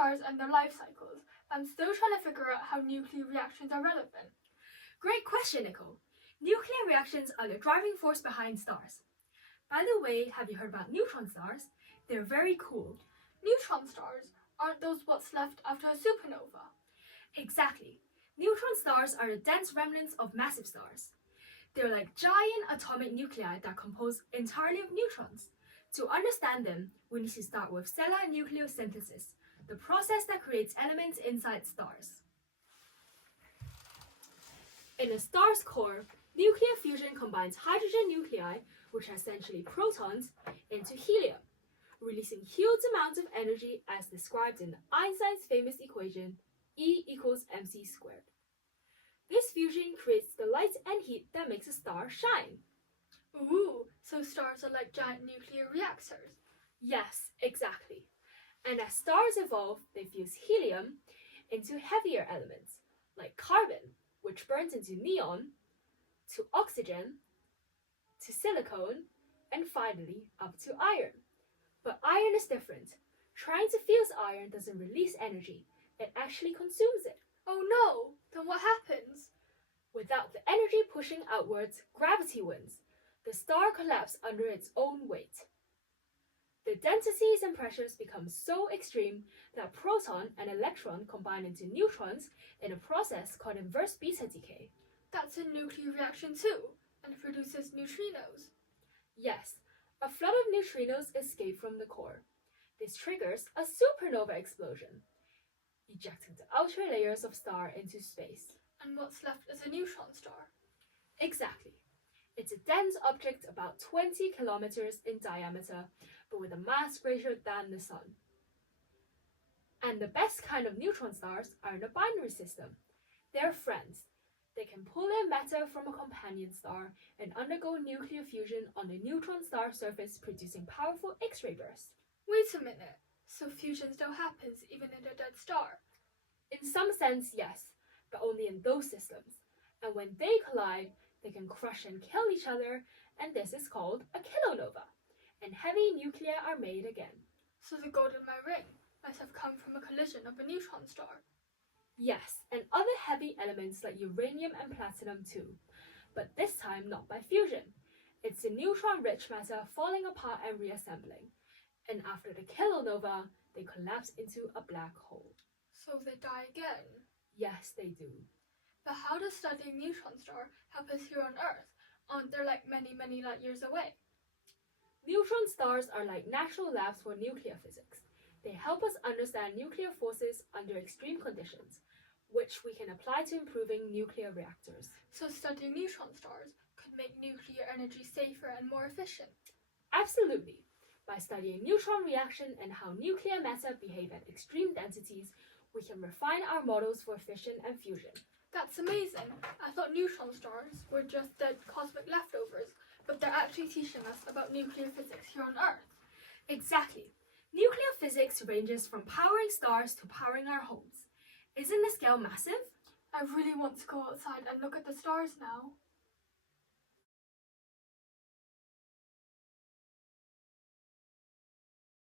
stars and their life cycles, but I'm still trying to figure out how nuclear reactions are relevant. Great question, Nicole. Nuclear reactions are the driving force behind stars. By the way, have you heard about neutron stars? They're very cool. Neutron stars, aren't those what's left after a supernova? Exactly. Neutron stars are the dense remnants of massive stars. They're like giant atomic nuclei that compose entirely of neutrons. To understand them, we need to start with stellar nucleosynthesis, the process that creates elements inside stars. In a star's core, nuclear fusion combines hydrogen nuclei, which are essentially protons, into helium, releasing huge amounts of energy as described in Einstein's famous equation E equals mc squared. This fusion creates the light and heat that makes a star shine. Ooh, so stars are like giant nuclear reactors. Yes, exactly. And as stars evolve, they fuse helium into heavier elements, like carbon, which burns into neon, to oxygen, to silicon, and finally up to iron. But iron is different. Trying to fuse iron doesn't release energy, it actually consumes it. Oh no, then what happens? Without the energy pushing outwards, gravity wins. The star collapses under its own weight. The densities and pressures become so extreme that proton and electron combine into neutrons in a process called inverse beta decay. That's a nuclear reaction too, and it produces neutrinos. Yes, a flood of neutrinos escape from the core. This triggers a supernova explosion, ejecting the outer layers of star into space. And what's left is a neutron star. Exactly. It's a dense object about 20 kilometers in diameter, but with a mass greater than the Sun. And the best kind of neutron stars are in a binary system. They're friends. They can pull in matter from a companion star and undergo nuclear fusion on the neutron star surface, producing powerful X-ray bursts. Wait a minute, so fusion still happens even in a dead star? In some sense, yes, but only in those systems. And when they collide, they can crush and kill each other, and this is called a kilonova. And heavy nuclei are made again. So the gold in my ring must have come from a collision of a neutron star. Yes, and other heavy elements like uranium and platinum too, but this time not by fusion. It's the neutron-rich matter falling apart and reassembling. And after the kilonova, they collapse into a black hole. So they die again? Yes, they do. But how does studying neutron star help us here on Earth? Aren't they like many, many light years away? Neutron stars are like natural labs for nuclear physics. They help us understand nuclear forces under extreme conditions, which we can apply to improving nuclear reactors. So studying neutron stars could make nuclear energy safer and more efficient? Absolutely. By studying neutron reaction and how nuclear matter behave at extreme densities, we can refine our models for fission and fusion. That's amazing. I thought neutron stars were just dead cosmic leftovers, but they're actually teaching us about nuclear physics here on Earth. Exactly. Nuclear physics ranges from powering stars to powering our homes. Isn't the scale massive? I really want to go outside and look at the stars now.